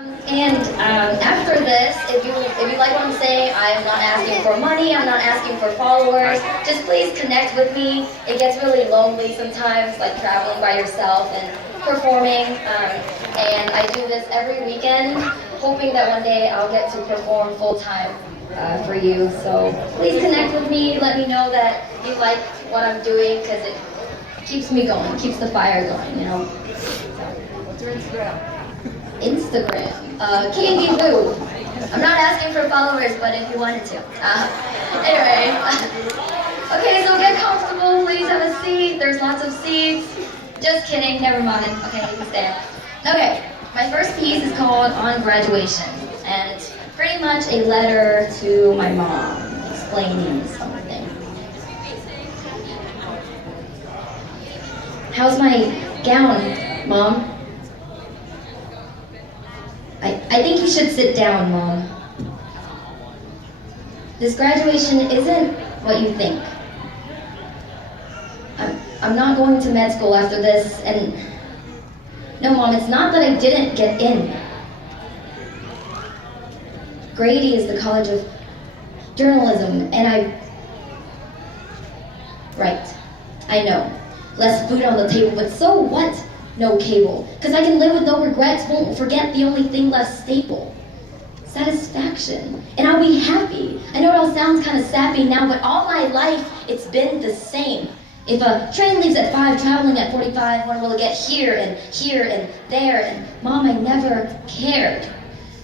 After this, if you like what I'm saying, I am not asking for money, I'm not asking for followers. Just please connect with me. It gets really lonely sometimes, like traveling by yourself and performing. And I do this every weekend, hoping that one day I'll get to perform full time for you. So please connect with me. Let me know that you like what I'm doing, because it keeps me going, keeps the fire going, you know. What's your Instagram? Instagram, Candy Boo. I'm not asking for followers, but if you wanted to. Anyway, okay, so get comfortable, please have a seat. There's lots of seats. Just kidding, never mind. Okay, you can stay. Okay, my first piece is called On Graduation, and it's pretty much a letter to my mom explaining something. How's my gown, Mom? I think you should sit down, Mom. This graduation isn't what you think. I'm not going to med school after this, and no, Mom, it's not that I didn't get in. Grady is the College of Journalism, and right, I know. Less food on the table, but so what? No cable, because I can live with no regrets, won't forget the only thing left staple. Satisfaction, and I'll be happy. I know it all sounds kind of sappy now, but all my life it's been the same. If a train leaves at 5, traveling at 45, when will it get here and there, and Mom, I never cared.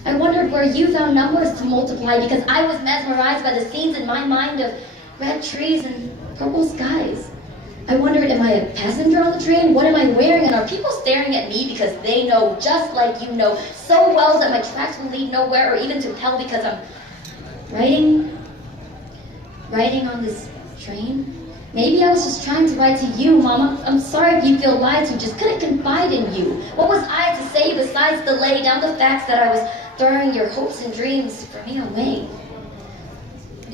I wondered where you found numbers to multiply, because I was mesmerized by the scenes in my mind of red trees and purple skies. I wondered, am I a passenger on the train? What am I wearing? And are people staring at me because they know, just like you know, so well that my tracks will lead nowhere or even to hell, because I'm writing on this train? Maybe I was just trying to write to you, Mama. I'm sorry if you feel lied to, just couldn't confide in you. What was I to say besides to lay down the facts that I was throwing your hopes and dreams for me away?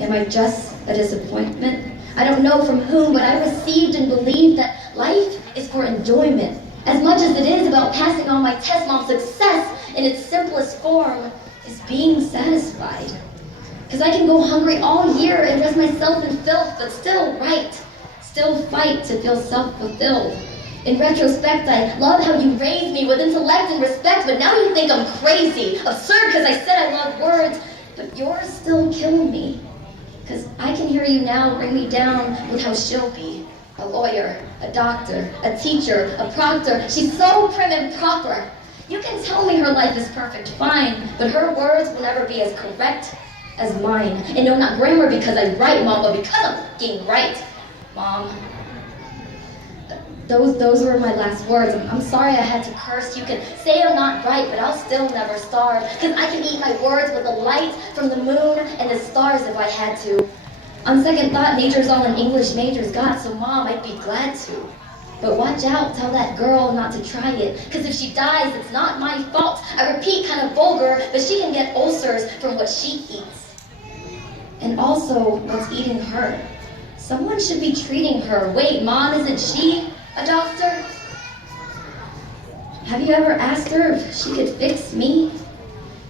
Am I just a disappointment? I don't know from whom, but I received and believed that life is for enjoyment. As much as it is about passing on my test, Mom, success in its simplest form is being satisfied. Because I can go hungry all year and dress myself in filth, but still write, still fight to feel self-fulfilled. In retrospect, I love how you raised me with intellect and respect, but now you think I'm crazy, absurd, because I said I love words, but yours still kill me. Because I can hear you now bring me down with how she'll be. A lawyer, a doctor, a teacher, a proctor. She's so prim and proper. You can tell me her life is perfect, fine, but her words will never be as correct as mine. And no, not grammar because I write, Mom, but because I'm fucking right, Mom. Those were my last words. I'm sorry I had to curse. You can say I'm not right, but I'll still never starve. Because I can eat my words with the light from the moon and the stars if I had to. On second thought, nature's all an English major's got, so Mom, I'd be glad to. But watch out, tell that girl not to try it. Because if she dies, it's not my fault. I repeat, kind of vulgar, but she can get ulcers from what she eats. And also, what's eating her. Someone should be treating her. Wait, Mom, isn't she a doctor? Have you ever asked her if she could fix me?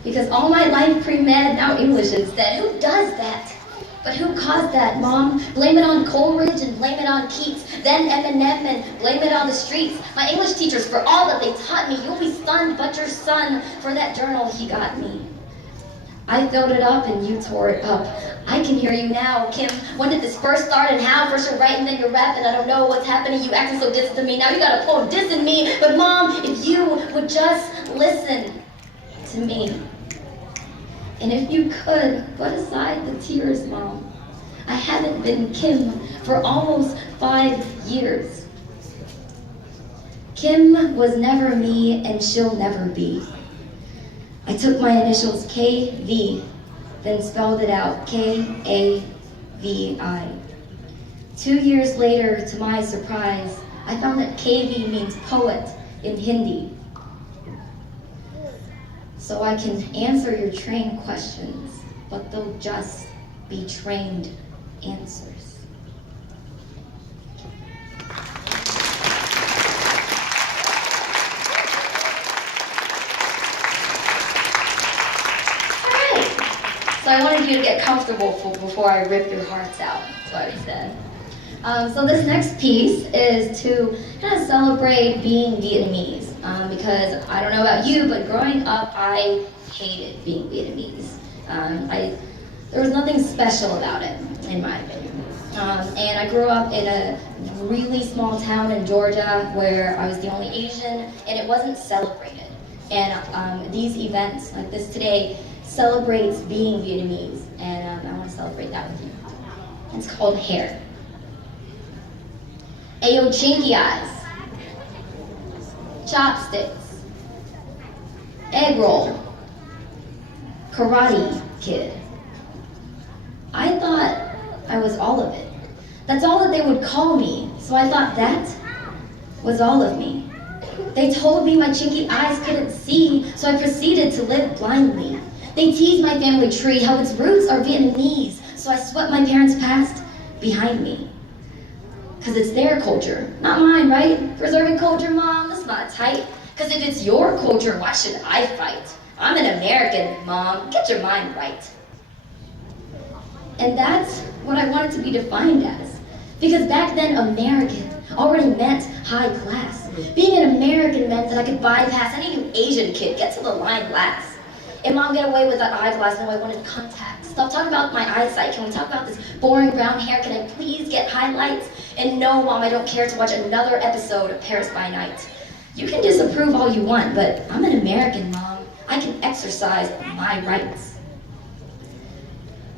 Because all my life pre-med, now English instead. Who does that? But who caused that, Mom? Blame it on Coleridge and blame it on Keats. Then Eminem and blame it on the streets. My English teachers for all that they taught me. You'll be stunned, but your son for that journal he got me. I filled it up and you tore it up. I can hear you now, Kim. When did this first start and how? First you're writing, then you're rapping. I don't know what's happening. You acting so distant to me. Now you got a poem dissing me. But Mom, if you would just listen to me. And if you could, put aside the tears, Mom. I haven't been Kim for almost 5 years. Kim was never me and she'll never be. I took my initials KV, then spelled it out, Kavi. 2 years later, to my surprise, I found that Kavi means poet in Hindi. So I can answer your trained questions, but they'll just be trained answers. So I wanted you to get comfortable before I rip your hearts out. That's what I said. So this next piece is to kind of celebrate being Vietnamese. Because I don't know about you, but growing up, I hated being Vietnamese. There was nothing special about it, in my opinion. And I grew up in a really small town in Georgia where I was the only Asian, and it wasn't celebrated. And these events, like this today, celebrates being Vietnamese, and I want to celebrate that with you. It's called hair. Ayo chinky eyes, chopsticks, egg roll, karate kid. I thought I was all of it. That's all that they would call me, so I thought that was all of me. They told me my chinky eyes couldn't see, so I proceeded to live blindly. They teased my family tree, how its roots are Vietnamese, so I swept my parents' past behind me. Because it's their culture, not mine, right? Preserving culture, Mom, that's not tight. Because if it's your culture, why should I fight? I'm an American, Mom. Get your mind right. And that's what I wanted to be defined as. Because back then, American already meant high class. Being an American meant that I could bypass any new Asian kid, get to the line last. And Mom, get away with that eyeglass, no, I wanted contacts. Stop talking about my eyesight. Can we talk about this boring brown hair? Can I please get highlights? And no, Mom, I don't care to watch another episode of Paris by Night. You can disapprove all you want, but I'm an American, Mom. I can exercise my rights.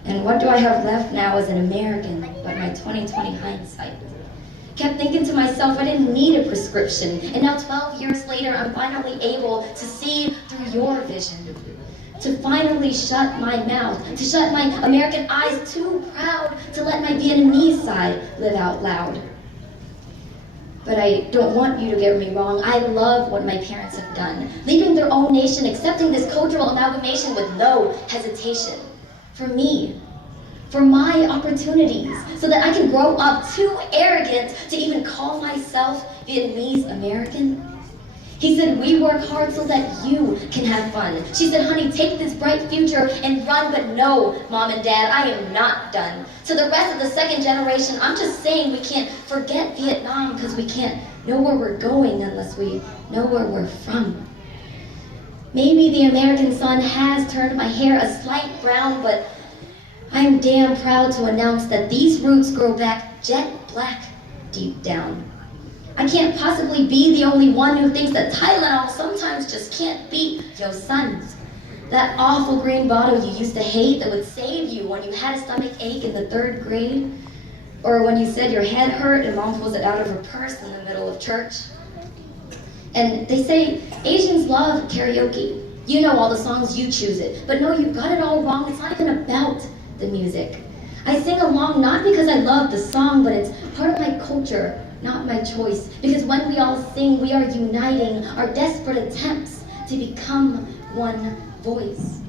And what do I have left now as an American but my 2020 hindsight? Kept thinking to myself, I didn't need a prescription. And now 12 years later, I'm finally able to see through your vision. To finally shut my mouth, to shut my American eyes, too proud to let my Vietnamese side live out loud. But I don't want you to get me wrong. I love what my parents have done, leaving their own nation, accepting this cultural amalgamation with no hesitation. For me, for my opportunities, so that I can grow up too arrogant to even call myself Vietnamese American. He said, we work hard so that you can have fun. She said, honey, take this bright future and run, but no, Mom and Dad, I am not done. To the rest of the second generation, I'm just saying we can't forget Vietnam because we can't know where we're going unless we know where we're from. Maybe the American sun has turned my hair a slight brown, but I'm damn proud to announce that these roots grow back jet black deep down. I can't possibly be the only one who thinks that Tylenol sometimes just can't beat your sons. That awful green bottle you used to hate that would save you when you had a stomach ache in the 3rd grade, or when you said your head hurt and Mom pulls it out of her purse in the middle of church. And they say Asians love karaoke. You know all the songs, you choose it. But no, you've got it all wrong. It's not even about the music. I sing along not because I love the song, but it's part of my culture, not my choice. Because when we all sing, we are uniting our desperate attempts to become one voice.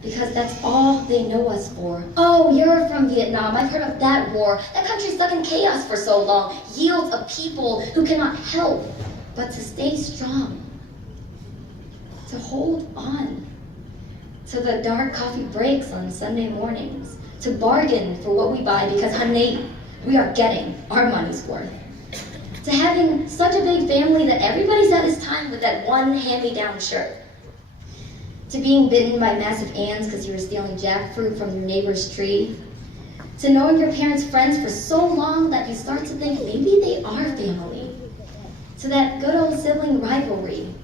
Because that's all they know us for. Oh, you're from Vietnam. I've heard of that war. That country's stuck in chaos for so long. Yields a people who cannot help but to stay strong. To hold on. To the dark coffee breaks on Sunday mornings. To bargain for what we buy because, honey, we are getting our money's worth. To having such a big family that everybody satisfied with that one hand-me-down shirt. To being bitten by massive ants because you were stealing jackfruit from your neighbor's tree. To knowing your parents' friends for so long that you start to think maybe they are family. To that good old sibling rivalry.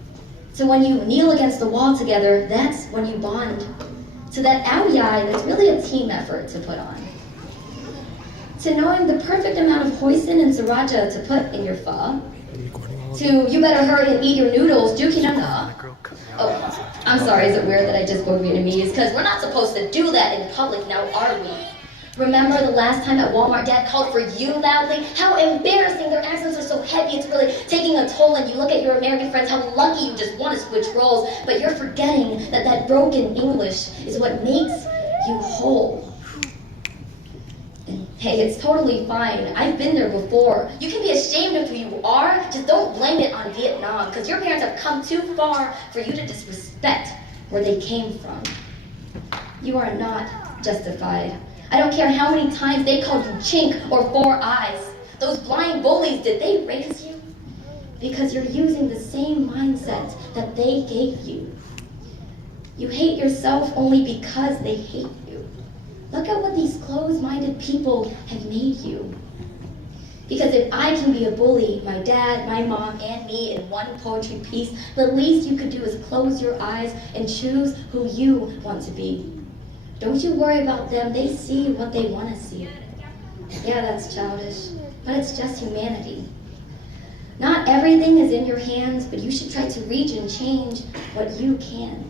To when you kneel against the wall together, that's when you bond. To that owie that's really a team effort to put on. To knowing the perfect amount of hoisin and sriracha to put in your pho. To you better hurry and eat your noodles, Oh, I'm sorry, is it weird that I just spoke Vietnamese? Because we're not supposed to do that in public now, are we? Remember the last time at Walmart, Dad called for you loudly? How embarrassing, their accents are so heavy, it's really taking a toll, and you look at your American friends, how lucky you just want to switch roles, but you're forgetting that that broken English is what makes you whole. And hey, it's totally fine. I've been there before. You can be ashamed of who you are, just don't blame it on Vietnam, because your parents have come too far for you to disrespect where they came from. You are not justified. I don't care how many times they called you chink or four eyes. Those blind bullies, did they raise you? Because you're using the same mindset that they gave you. You hate yourself only because they hate you. Look at what these closed-minded people have made you. Because if I can be a bully, my dad, my mom, and me in one poetry piece, the least you could do is close your eyes and choose who you want to be. Don't you worry about them, they see what they want to see. Yeah, that's childish, but it's just humanity. Not everything is in your hands, but you should try to reach and change what you can.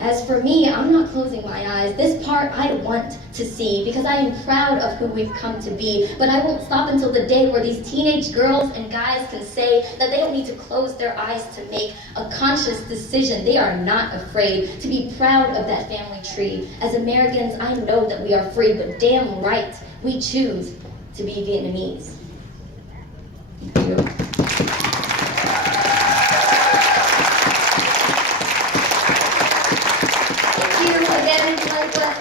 As for me, I'm not closing my eyes. This part I want to see because I am proud of who we've come to be. But I won't stop until the day where these teenage girls and guys can say that they don't need to close their eyes to make a conscious decision. They are not afraid to be proud of that family tree. As Americans, I know that we are free, but damn right, we choose to be Vietnamese. Thank you.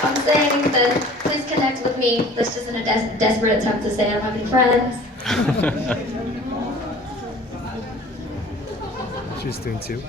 I'm saying that please connect with me. That's just in a desperate attempt to say I don't have any friends. She's doing two.